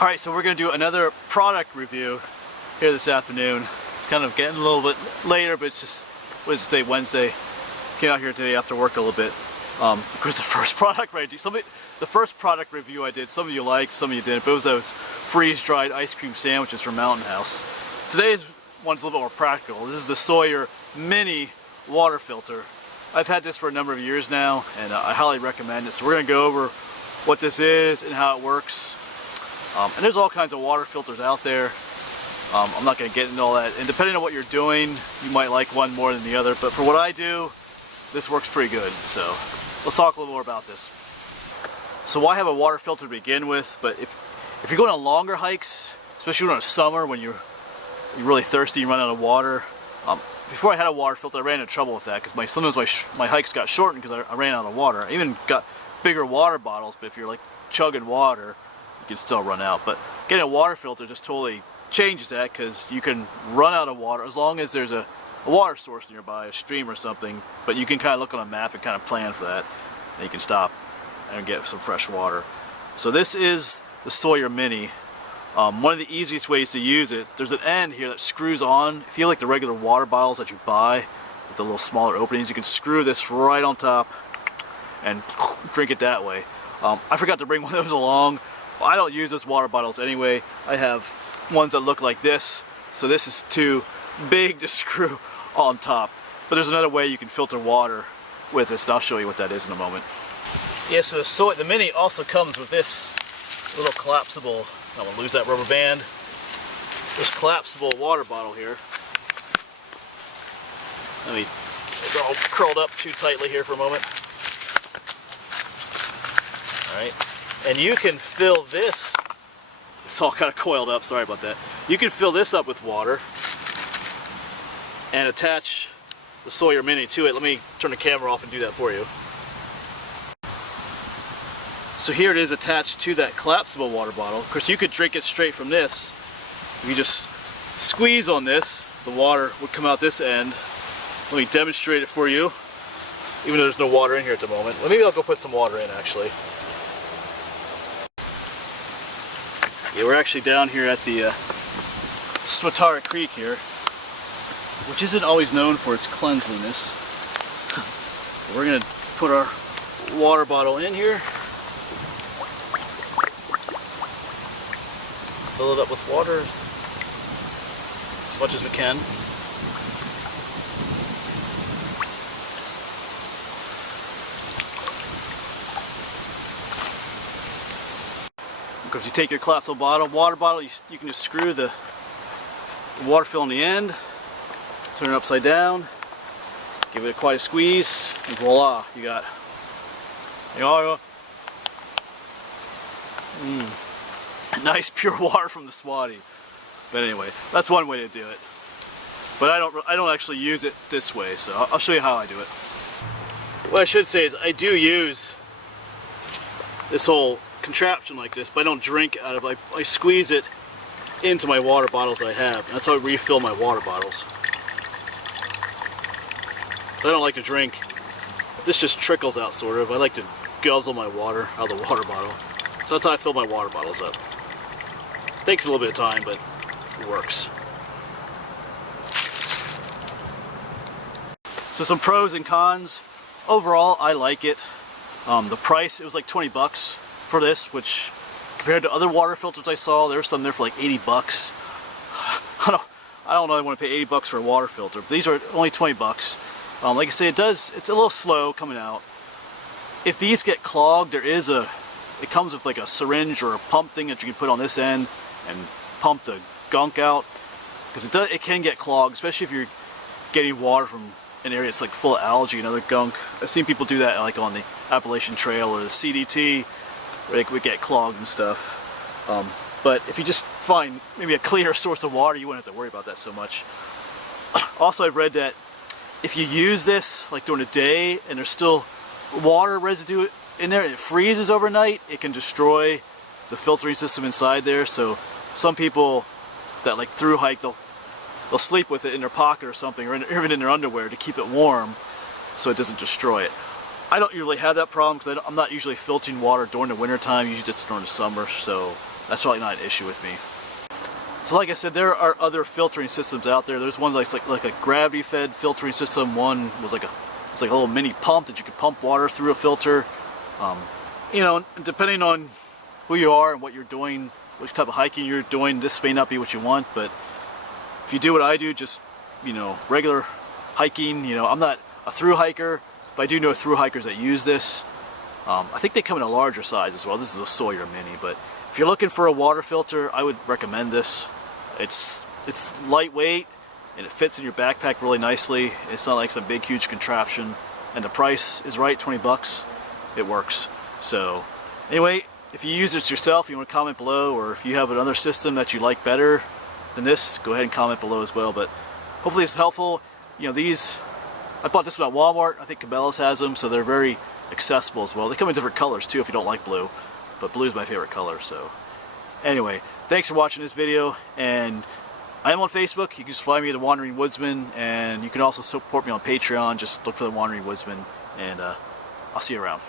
Alright, so we're going to do another product review here this afternoon. It's kind of getting a little bit later, but it's just Wednesday. Came out here today after work a little bit. Because the first product the first product review I did, some of you liked, some of you didn't, but it was those freeze-dried ice cream sandwiches from Mountain House. Today's one's a little bit more practical. This is the Sawyer mini water filter. I've had this for a number of years now, and I highly recommend it. So we're going to go over what this is and how it works. And there's all kinds of water filters out there. I'm not going to get into all that. And depending on what you're doing, you might like one more than the other. But for what I do, this works pretty good. So let's talk a little more about this. So I have a water filter to begin with, but if you're going on longer hikes, especially during summer when you're really thirsty, you run out of water. Before I had a water filter, I ran into trouble with that because sometimes my hikes got shortened because I ran out of water. I even got bigger water bottles, but if you're like chugging water, you can still run out. But getting a water filter just totally changes that, because you can run out of water as long as there's a water source nearby, a stream or something. But you can kind of look on a map and kind of plan for that, and you can stop and get some fresh water. So this is the Sawyer Mini. One of the easiest ways to use it, there's an end here that screws on. If you like the regular water bottles that you buy with the little smaller openings, you can screw this right on top and drink it that way. I forgot to bring one of those along. I don't use those water bottles anyway. I have ones that look like this, so this is too big to screw on top. But there's another way you can filter water with this, and I'll show you what that is in a moment. Yeah, so the Mini also comes with this little collapsible, I don't want to lose that rubber band, this collapsible water bottle here. It's all curled up too tightly here for a moment. Alright, and you can fill this, it's all kind of coiled up, sorry about that. You can fill this up with water and attach the Sawyer Mini to it. Let me turn the camera off and do that for you. So here it is attached to that collapsible water bottle. Of course, you could drink it straight from this. If you just squeeze on this, the water would come out this end. Let me demonstrate it for you, even though there's no water in here at the moment. Well, maybe I'll go put some water in, actually. Yeah, we're actually down here at the Swatara Creek here, which isn't always known for its cleanliness. We're going to put our water bottle in here, fill it up with water as much as we can. Because you take your collapsible water bottle, you can just screw the water fill on the end, turn it upside down, give it quite a squeeze, and voila, you got nice pure water from the Swati. But anyway, that's one way to do it. But I don't actually use it this way, so I'll show you how I do it. What I should say is I do use this whole contraption like this, but I don't drink out of it. I squeeze it into my water bottles I have. That's how I refill my water bottles. So I don't like to drink. This just trickles out, sort of. I like to guzzle my water out of the water bottle. So that's how I fill my water bottles up. Takes a little bit of time, but it works. So some pros and cons. Overall, I like it. The price, it was like 20 bucks for this, which compared to other water filters I saw, there's some there for like 80 bucks. I don't know I want to pay 80 bucks for a water filter, but these are only 20 bucks. Like I say, it's a little slow coming out. If these get clogged, it comes with like a syringe or a pump thing that you can put on this end and pump the gunk out, because it can get clogged, especially if you're getting water from an area that's like full of algae and other gunk. I've seen people do that like on the Appalachian Trail or the CDT, where it would get clogged and stuff. But if you just find maybe a cleaner source of water, you wouldn't have to worry about that so much. Also, I've read that if you use this like during the day and there's still water residue in there and it freezes overnight, it can destroy the filtering system inside there. So some people that like through hike, they'll sleep with it in their pocket or something, or even in their underwear to keep it warm so it doesn't destroy it. I don't usually have that problem because I'm not usually filtering water during the winter time, usually just during the summer, so that's really not an issue with me. So like I said, there are other filtering systems out there. There's one like a gravity-fed filtering system. One was like a little mini pump that you could pump water through a filter. You know, depending on who you are and what you're doing, which type of hiking you're doing, this may not be what you want. But if you do what I do, just, you know, regular hiking, you know, I'm not a thru hiker, but I do know thru hikers that use this. I think they come in a larger size as well. This is a Sawyer Mini, but if you're looking for a water filter, I would recommend this. It's lightweight and it fits in your backpack really nicely. It's not like some big huge contraption, and the price is right, 20 bucks. It works. So anyway, if you use this yourself, you want to comment below, or if you have another system that you like better than this, go ahead and comment below as well. But hopefully it's helpful. You know, these, I bought this one at Walmart. I think Cabela's has them, so they're very accessible as well. They come in different colors too if you don't like blue, but blue is my favorite color. So anyway, thanks for watching this video, and I am on Facebook. You can just find me at The Wandering Woodsman, and you can also support me on Patreon. Just look for The Wandering Woodsman, and I'll see you around.